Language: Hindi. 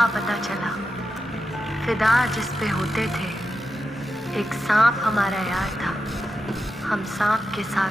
देखा पता चला, फिदा जिस पे होते थे। एक सांप हमारा यार था, हम सांप के साथ